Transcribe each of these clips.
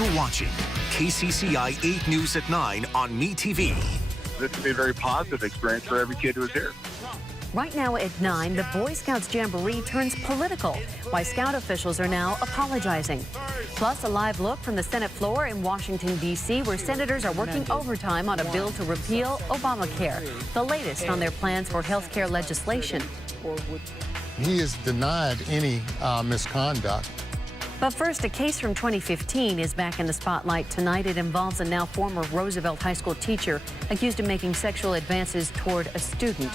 You're watching KCCI 8 News at 9 on MeTV. This would be a very positive experience for every kid who is here. Right now at 9, the Boy Scouts Jamboree turns political, why Scout officials are now apologizing. Plus, a live look from the Senate floor in Washington, D.C., where senators are working overtime on a bill to repeal Obamacare, the latest on their plans for health care legislation. He is denied any misconduct. But first, a case from 2015 is back in the spotlight tonight. It involves a now former Roosevelt High School teacher accused of making sexual advances toward a student.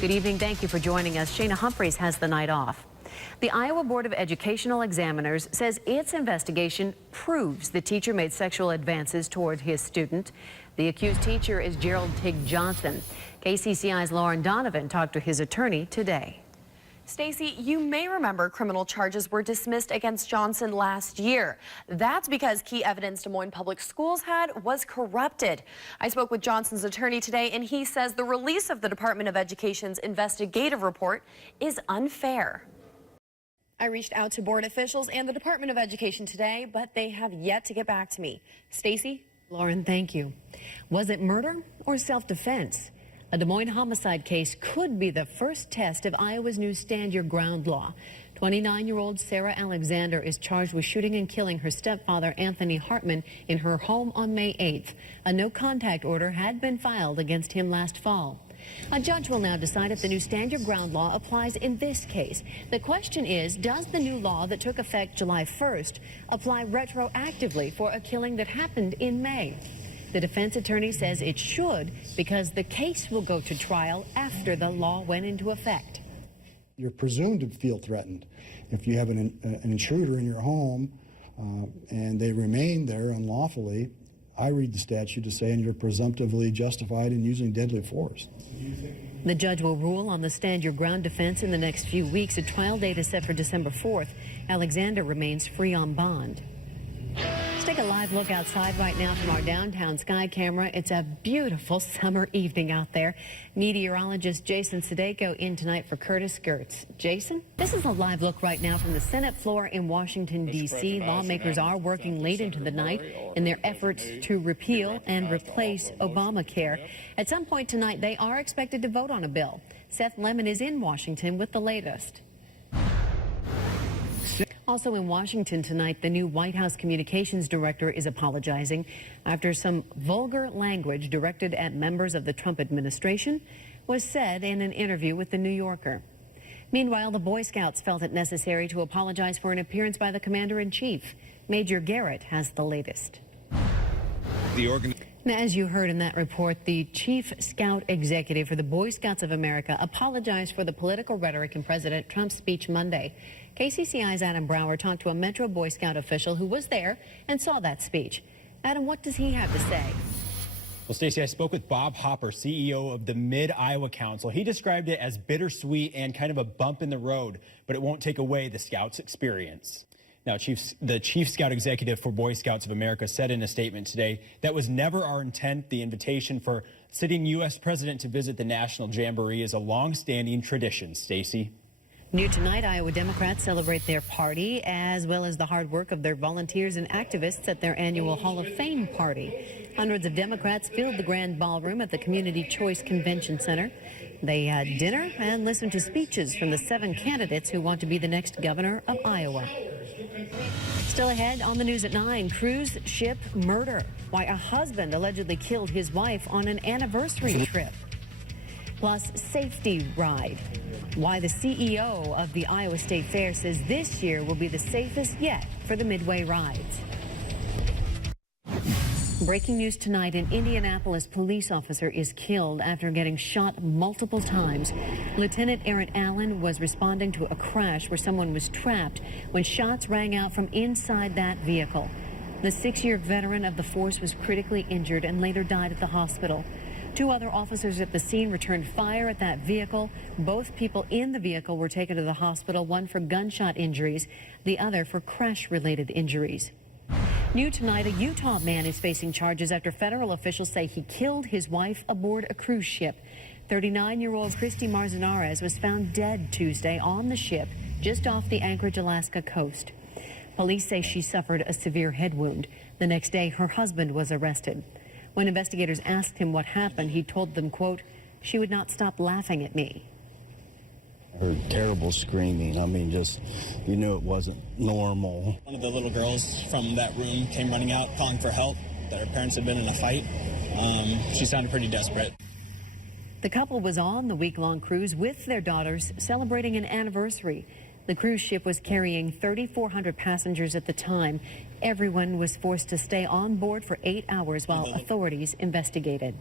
Good evening. Thank you for joining us. Shana Humphreys has the night off. The Iowa Board of Educational Examiners says its investigation proves the teacher made sexual advances toward his student. The accused teacher is Gerald Tig Johnson. KCCI's Lauren Donovan talked to his attorney today. Stacey, you may remember criminal charges were dismissed against Johnson last year. That's because key evidence Des Moines Public Schools had was corrupted. I spoke with Johnson's attorney today, and he says the release of the Department of Education's investigative report is unfair. I reached out to board officials and the Department of Education today, but they have yet to get back to me. Stacey? Lauren, thank you. Was it murder or self-defense? A Des Moines homicide case could be the first test of Iowa's new Stand Your Ground law. 29-year-old Sarah Alexander is charged with shooting and killing her stepfather, Anthony Hartman, in her home on May 8th. A no-contact order had been filed against him last fall. A judge will now decide if the new Stand Your Ground law applies in this case. The question is, does the new law that took effect July 1st apply retroactively for a killing that happened in May? The defense attorney says it should because the case will go to trial after the law went into effect. You're presumed to feel threatened. If you have an intruder in your home and they remain there unlawfully, I read the statute to say, and you're presumptively justified in using deadly force. The judge will rule on the Stand Your Ground defense in the next few weeks. A trial date is set for December 4th. Alexander remains free on bond. Let's take a live look outside right now from our downtown sky camera. It's a beautiful summer evening out there. Meteorologist Jason Sudeiko in tonight for Curtis Gertz. Jason? This is a live look right now from the Senate floor in Washington, D.C. Lawmakers are working late into the night in their efforts to repeal and replace Obamacare. At some point tonight, they are expected to vote on a bill. Seth Lemon is in Washington with the latest. Also in Washington tonight, the new White House communications director is apologizing after some vulgar language directed at members of the Trump administration was said in an interview with The New Yorker. Meanwhile, the Boy Scouts felt it necessary to apologize for an appearance by the commander-in-chief. Major Garrett has the latest. Now, as you heard in that report, the Chief Scout Executive for the Boy Scouts of America apologized for the political rhetoric in President Trump's speech Monday. KCCI's Adam Brower talked to a Metro Boy Scout official who was there and saw that speech. Adam, what does he have to say? Well, Stacey, I spoke with Bob Hopper, CEO of the Mid-Iowa Council. He described it as bittersweet and kind of a bump in the road, but it won't take away the Scouts' experience. Now, the Chief Scout Executive for Boy Scouts of America said in a statement today, that was never our intent. The invitation for sitting U.S. President to visit the National Jamboree is a long-standing tradition. Stacey? New tonight, Iowa Democrats celebrate their party as well as the hard work of their volunteers and activists at their annual Hall of Fame party. Hundreds of Democrats filled the grand ballroom at the Community Choice Convention Center. They had dinner and listened to speeches from the 7 candidates who want to be the next governor of Iowa. Still ahead on the news at 9, cruise ship murder. Why a husband allegedly killed his wife on an anniversary trip. Plus, safety ride. Why the CEO of the Iowa State Fair says this year will be the safest yet for the Midway rides. Breaking news tonight, an Indianapolis police officer is killed after getting shot multiple times. Lieutenant Aaron Allen was responding to a crash where someone was trapped when shots rang out from inside that vehicle. The 6-year veteran of the force was critically injured and later died at the hospital. 2 other officers at the scene returned fire at that vehicle. Both people in the vehicle were taken to the hospital, one for gunshot injuries, the other for crash-related injuries. New tonight, a Utah man is facing charges after federal officials say he killed his wife aboard a cruise ship. 39-year-old Christy Marzanares was found dead Tuesday on the ship just off the Anchorage, Alaska coast. Police say she suffered a severe head wound. The next day, her husband was arrested. When investigators asked him what happened, he told them, quote, "She would not stop laughing at me." I heard terrible screaming. I mean, just, you knew it wasn't normal. One of the little girls from that room came running out, calling for help, that her parents had been in a fight. She sounded pretty desperate. The couple was on the week-long cruise with their daughters, celebrating an anniversary. The cruise ship was carrying 3,400 passengers at the time. Everyone was forced to stay on board for 8 hours while authorities investigated.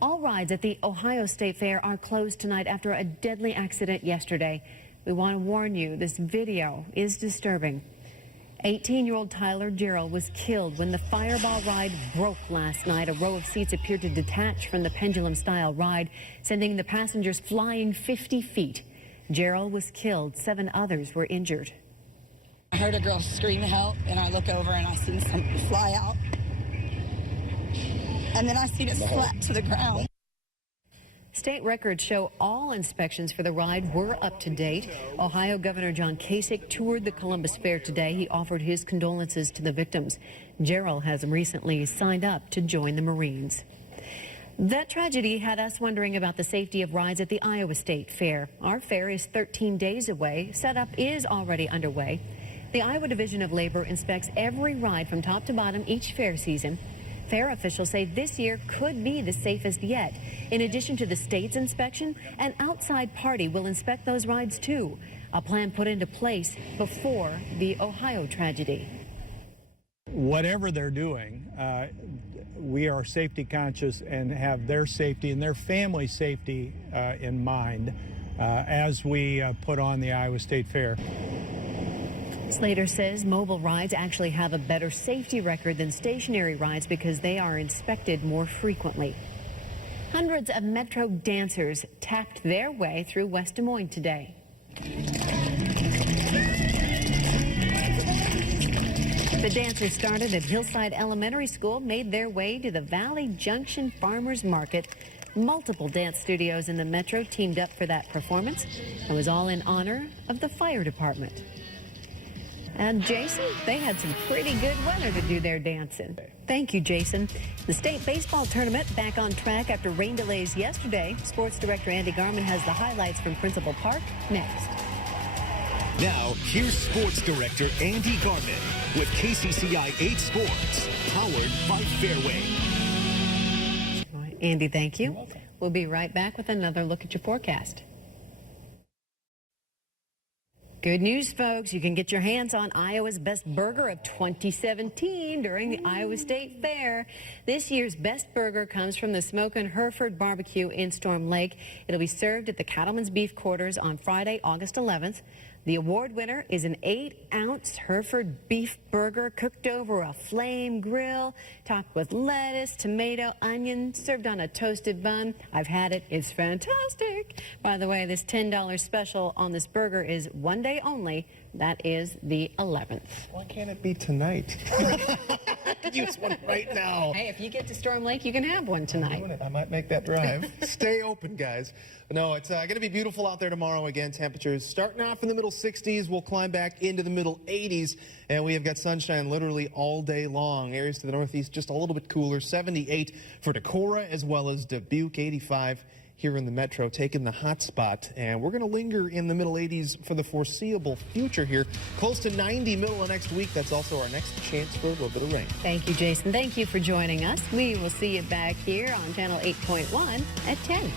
All rides at the Ohio State Fair are closed tonight after a deadly accident yesterday. We want to warn you, this video is disturbing. 18-year-old Tyler Gerald was killed when the Fireball ride broke last night. A row of seats appeared to detach from the pendulum-style ride, sending the passengers flying 50 feet. Gerald was killed. 7 others were injured. I heard a girl scream help, and I look over and I see something fly out. And then I seen it flat to the ground. State records show all inspections for the ride were up to date. Ohio Governor John Kasich toured the Columbus Fair today. He offered his condolences to the victims. Gerald has recently signed up to join the Marines. That tragedy had us wondering about the safety of rides at the Iowa State Fair. Our fair is 13 days away. Setup is already underway. The Iowa Division of Labor inspects every ride from top to bottom each fair season. Fair officials say this year could be the safest yet. In addition to the state's inspection, an outside party will inspect those rides too. A plan put into place before the Ohio tragedy. Whatever they're doing, we are safety conscious and have their safety and their family safety in mind as we put on the Iowa State Fair. Slater says mobile rides actually have a better safety record than stationary rides because they are inspected more frequently. Hundreds of Metro dancers tapped their way through West Des Moines today. The dancers started at Hillside Elementary School, made their way to the Valley Junction Farmers Market. Multiple dance studios in the Metro teamed up for that performance. It was all in honor of the fire department. And Jason, they had some pretty good weather to do their dancing. Thank you, Jason. The state baseball tournament back on track after rain delays yesterday. Sports Director Andy Garman has the highlights from Principal Park next. Now, here's Sports Director Andy Garman with KCCI 8 Sports, powered by Fairway. Andy, thank you. We'll be right back with another look at your forecast. Good news, folks. You can get your hands on Iowa's Best Burger of 2017 during the Iowa State Fair. This year's Best Burger comes from the Smokin' Hereford Barbecue in Storm Lake. It'll be served at the Cattleman's Beef Quarters on Friday, August 11th. The award winner is an 8-ounce Hereford beef burger cooked over a flame grill, topped with lettuce, tomato, onion, served on a toasted bun. I've had it. It's fantastic. By the way, this $10 special on this burger is one day only. That is the 11th. Why can't it be tonight? I could use one right now. Hey, if you get to Storm Lake, you can have one tonight. I might make that drive. Stay open, guys. No, it's going to be beautiful out there tomorrow again. Temperatures starting off in the middle 60s. We'll climb back into the middle 80s. And we have got sunshine literally all day long. Areas to the northeast just a little bit cooler. 78 for Decorah as well as Dubuque. 85 here in the Metro, taking the hot spot. And we're going to linger in the middle 80s for the foreseeable future here. Close to 90 middle of next week. That's also our next chance for a little bit of rain. Thank you, Jason. Thank you for joining us. We will see you back here on Channel 8.1 at 10.